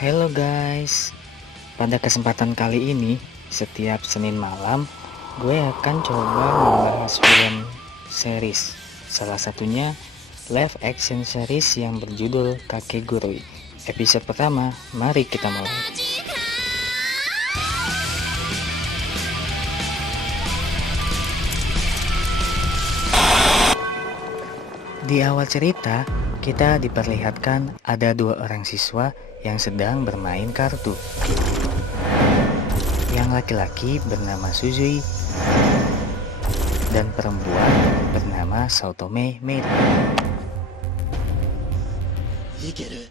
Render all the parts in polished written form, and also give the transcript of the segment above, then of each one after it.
Halo guys, pada kesempatan kali ini, setiap Senin malam, gue akan coba membahas film series. Salah satunya live action series yang berjudul Kakegurui. Episode pertama, mari kita mulai. Di awal cerita, kita diperlihatkan ada dua orang siswa yang sedang bermain kartu. Yang laki-laki bernama Suzui dan perempuan bernama Saotome Meiri.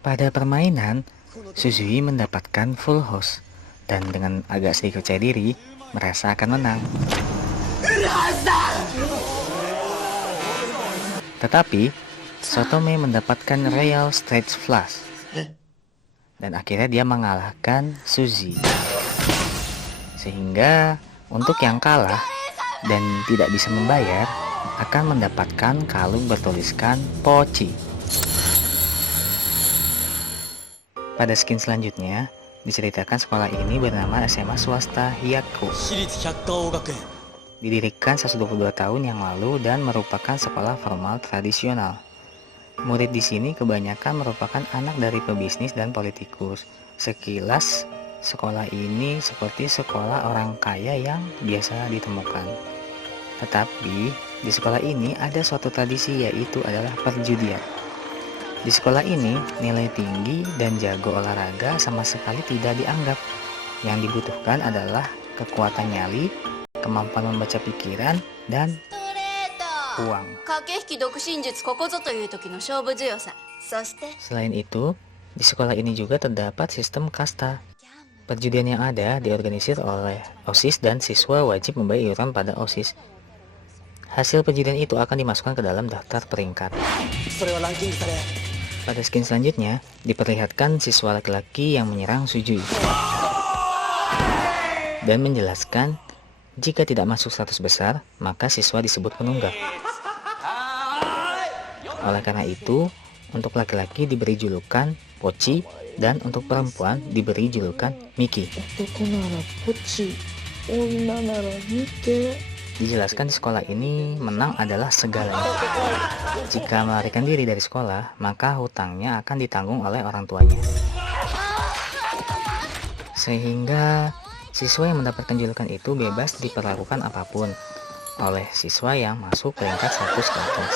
Pada permainan, Suzui mendapatkan full house dan dengan agak sedikit percaya diri merasa akan menang. Tetapi Saotome mendapatkan Royal Stretch Flush dan akhirnya dia mengalahkan Suzy. Sehingga untuk yang kalah dan tidak bisa membayar akan mendapatkan kalung bertuliskan Pochi. Pada skin selanjutnya diceritakan sekolah ini bernama SMA Swasta Hyaku. Didirikan 122 tahun yang lalu dan merupakan sekolah formal tradisional. Murid di sini kebanyakan merupakan anak dari pebisnis dan politikus. Sekilas, sekolah ini seperti sekolah orang kaya yang biasa ditemukan. Tetapi, di sekolah ini ada suatu tradisi, yaitu adalah perjudian. Di sekolah ini, nilai tinggi dan jago olahraga sama sekali tidak dianggap. Yang dibutuhkan adalah kekuatan nyali, kemampuan membaca pikiran, dan uang. Selain itu, di sekolah ini juga terdapat sistem kasta. Perjudian yang ada diorganisir oleh OSIS dan siswa wajib membayar iuran pada OSIS. Hasil perjudian itu akan dimasukkan ke dalam daftar peringkat. Pada skin selanjutnya, diperlihatkan siswa laki-laki yang menyerang Suzui dan menjelaskan jika tidak masuk 100 besar, maka siswa disebut penunggak. Oleh karena itu, untuk laki-laki diberi julukan Pochi dan untuk perempuan diberi julukan Miki. Dijelaskan di sekolah ini menang adalah segalanya. Jika melarikan diri dari sekolah, maka hutangnya akan ditanggung oleh orang tuanya. Sehingga siswa yang mendapatkan julukan itu bebas diperlakukan apapun oleh siswa yang masuk peringkat 100 ke atas,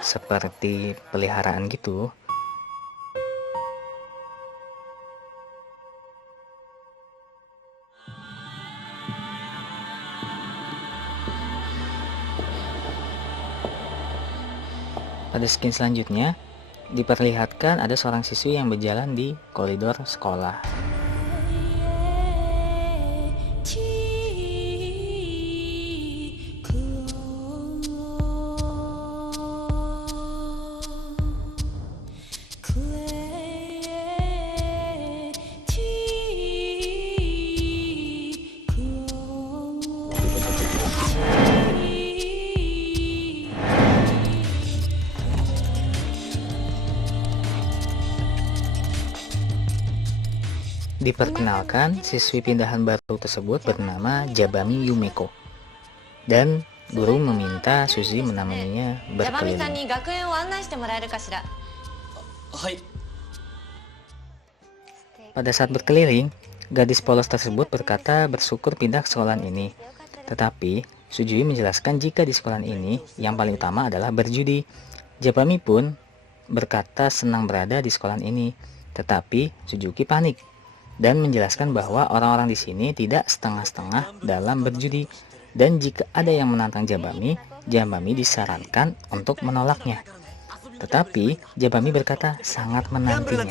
seperti peliharaan gitu. Pada skin selanjutnya, diperlihatkan ada seorang siswi yang berjalan di koridor sekolah. Diperkenalkan, siswi pindahan baru tersebut bernama Jabami Yumeko, dan guru meminta Suzy menemaninya berkeliling. Pada saat berkeliling, gadis polos tersebut berkata bersyukur pindah ke sekolah ini. Tetapi, Suzui menjelaskan jika di sekolah ini yang paling utama adalah berjudi. Jabami pun berkata senang berada di sekolah ini, tetapi Suzuki panik dan menjelaskan bahwa orang-orang di sini tidak setengah-setengah dalam berjudi, dan jika ada yang menantang Jabami, Jabami disarankan untuk menolaknya. Tetapi Jabami berkata sangat menantinya.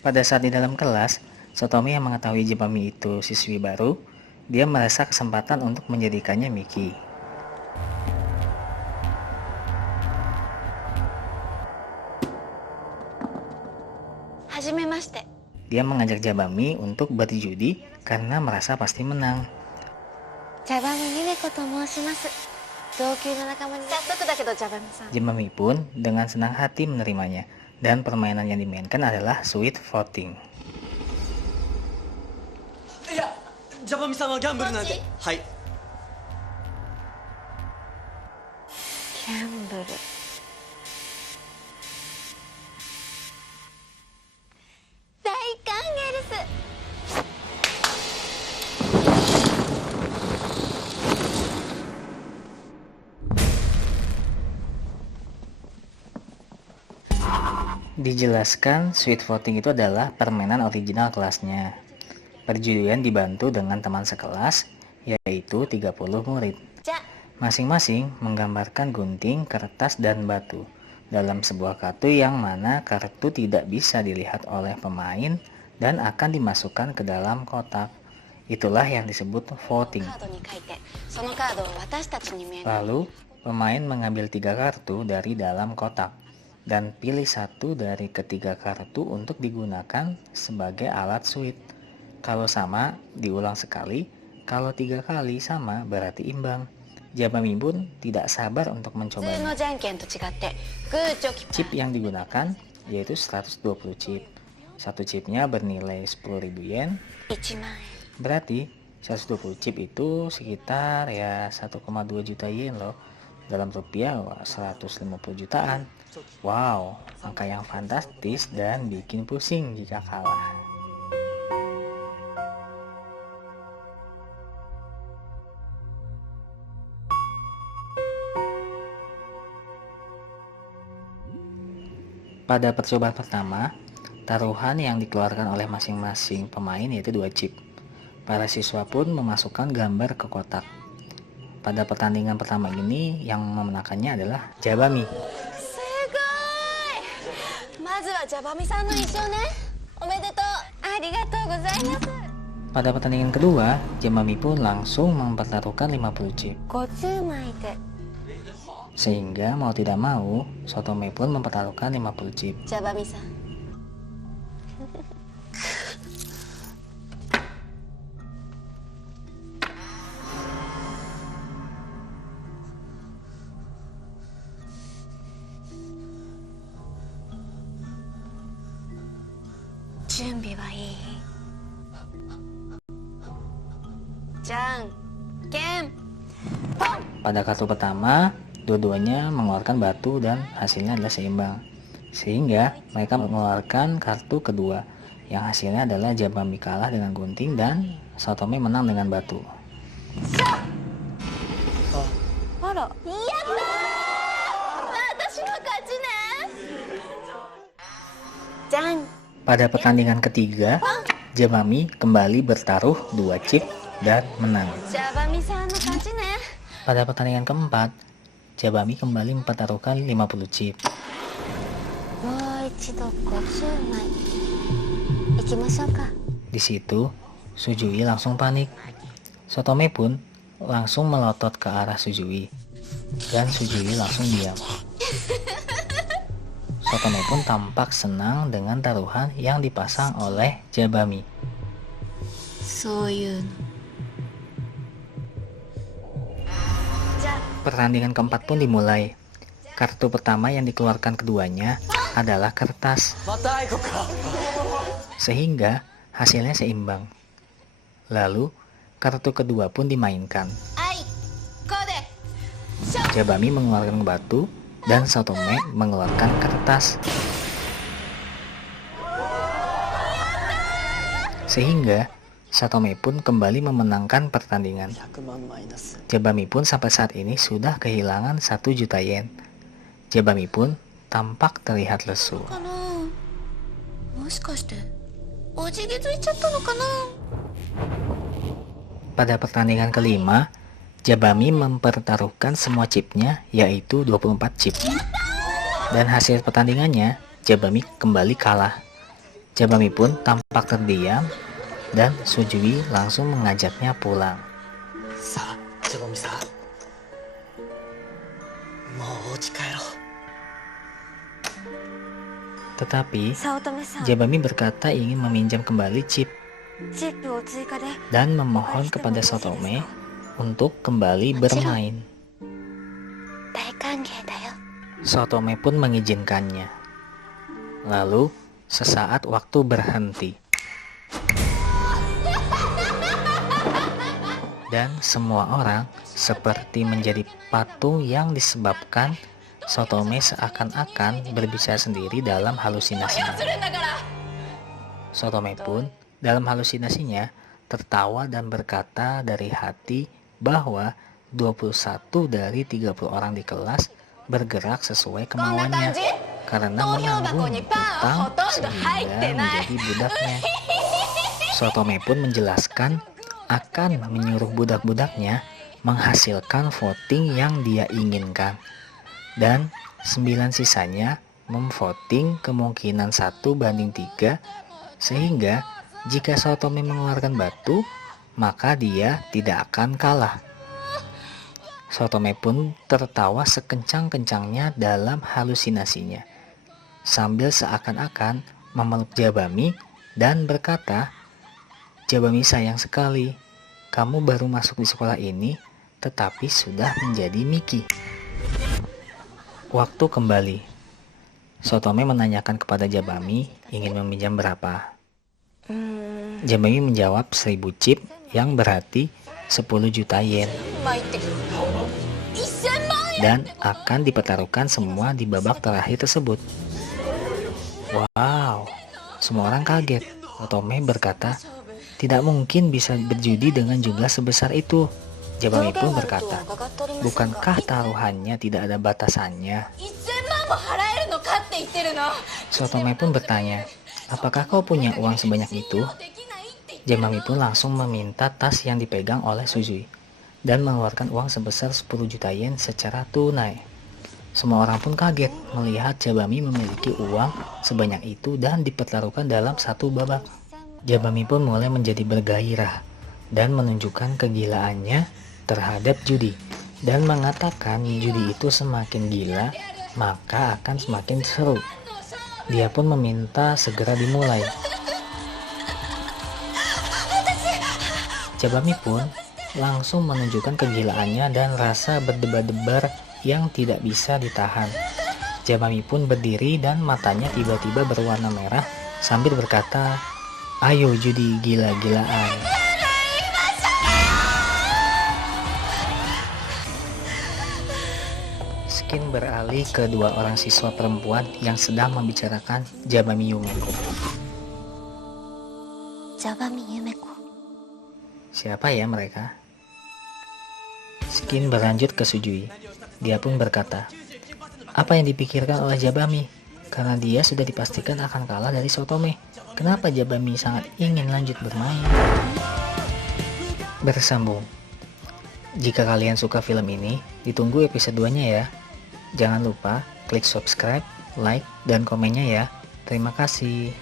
Pada saat di dalam kelas, Saotome yang mengetahui Jabami itu siswi baru, dia merasa kesempatan untuk menjadikannya Miki. Dia mengajak Jabami untuk berjudi karena merasa pasti menang. Jabami pun dengan senang hati menerimanya, dan permainan yang dimainkan adalah sweet voting. いや、ジャバミさんはギャンブルなんて。はい。ギャンブル。大歓迎です。Dijelaskan, sweet voting itu adalah permainan original kelasnya. Perjudian dibantu dengan teman sekelas, yaitu 30 murid. Masing-masing menggambarkan gunting, kertas, dan batu dalam sebuah kartu yang mana kartu tidak bisa dilihat oleh pemain dan akan dimasukkan ke dalam kotak. Itulah yang disebut voting. Lalu, pemain mengambil 3 kartu dari dalam kotak dan pilih satu dari ketiga kartu untuk digunakan sebagai alat sweet. Kalau sama, diulang sekali. Kalau 3 kali sama, berarti imbang. Jabami pun tidak sabar untuk mencobanya. Chip yang digunakan yaitu 120 chip. Satu chipnya bernilai 10.000 yen. Berarti 120 chip itu sekitar ya 1,2 juta yen loh. Dalam rupiah 150 jutaan. Wow, angka yang fantastis dan bikin pusing jika kalah. Pada percobaan pertama, taruhan yang dikeluarkan oleh masing-masing pemain yaitu 2 chip. Para siswa pun memasukkan gambar ke kotak. Pada pertandingan pertama ini, yang memenangkannya adalah Jabami. Pada pertandingan kedua, Jabami pun langsung mempertaruhkan 50 chip. Sehingga mau tidak mau, Sotome pun mempertaruhkan 50 chip. Jabami-san. Pada kartu pertama, dua-duanya mengeluarkan batu dan hasilnya adalah seimbang. Sehingga mereka mengeluarkan kartu kedua, yang hasilnya adalah Jabami kalah dengan gunting dan Sotome menang dengan batu. Pada pertandingan ketiga, Jabami kembali bertaruh 2 chip dan menang. Pada pertandingan keempat, Jabami kembali mempertaruhkan 50 chip. Di situ, Sujui langsung panik. Sotome pun langsung melotot ke arah Sujui, dan Sujui langsung diam. Sotome pun tampak senang dengan taruhan yang dipasang oleh Jabami. Pertandingan keempat pun dimulai. Kartu pertama yang dikeluarkan keduanya adalah kertas, sehingga hasilnya seimbang. Lalu, kartu kedua pun dimainkan. Jabami mengeluarkan batu dan Sotome mengeluarkan kertas. Sehingga Sotome pun kembali memenangkan pertandingan. Jabami pun sampai saat ini sudah kehilangan 1 juta yen. Jabami pun tampak terlihat lesu. Pada pertandingan kelima, Jabami mempertaruhkan semua chipnya, yaitu 24 chip. Dan hasil pertandingannya, Jabami kembali kalah. Jabami pun tampak terdiam, dan Sujui langsung mengajaknya pulang. Tetapi, Jabami berkata ingin meminjam kembali chip dan memohon kepada Sotome untuk kembali bermain. 大歓迎だよ。 Sotome pun mengizinkannya. Lalu, sesaat waktu berhenti. Dan semua orang seperti menjadi patung yang disebabkan Sotome seakan-akan berbicara sendiri dalam halusinasinya. Sotome pun dalam halusinasinya tertawa dan berkata dari hati bahwa 21 dari 30 orang di kelas bergerak sesuai kemauannya karena menanggung utang sehingga menjadi budaknya. Sotome pun menjelaskan akan menyuruh budak-budaknya menghasilkan voting yang dia inginkan, dan 9 sisanya memvoting kemungkinan 1:3, sehingga jika Sotome mengeluarkan batu, maka dia tidak akan kalah. Sotome pun tertawa sekencang-kencangnya dalam halusinasinya, sambil seakan-akan memeluk Jabami dan berkata, "Jabami sayang sekali, kamu baru masuk di sekolah ini, tetapi sudah menjadi Miki." Waktu kembali. Sotome menanyakan kepada Jabami ingin meminjam berapa. Jabami menjawab 1000 chip yang berarti 10 juta yen. Dan akan dipertaruhkan semua di babak terakhir tersebut. Wow, semua orang kaget. Sotome berkata, tidak mungkin bisa berjudi dengan jumlah sebesar itu. Jabami pun berkata, bukankah taruhannya tidak ada batasannya? Sotome pun bertanya, apakah kau punya uang sebanyak itu? Jabami pun langsung meminta tas yang dipegang oleh Suzui dan mengeluarkan uang sebesar 10 juta yen secara tunai. Semua orang pun kaget melihat Jabami memiliki uang sebanyak itu dan dipertaruhkan dalam satu babak. Jabami pun mulai menjadi bergairah dan menunjukkan kegilaannya terhadap judi dan mengatakan judi itu semakin gila maka akan semakin seru. Dia pun meminta segera dimulai. Jabami pun langsung menunjukkan kegilaannya dan rasa berdebar-debar yang tidak bisa ditahan. Jabami pun berdiri dan matanya tiba-tiba berwarna merah sambil berkata, "Ayo judi gila-gilaan." Skin beralih ke dua orang siswa perempuan yang sedang membicarakan Jabami Yumeko. Jabami Yumeko. Siapa ya mereka? Skin berlanjut ke Sujui. Dia pun berkata, apa yang dipikirkan oleh Jabami? Karena dia sudah dipastikan akan kalah dari Sotome. Kenapa Jabami sangat ingin lanjut bermain? Bersambung. Jika kalian suka film ini, ditunggu episode 2-nya ya. Jangan lupa klik subscribe, like, dan komennya ya. Terima kasih.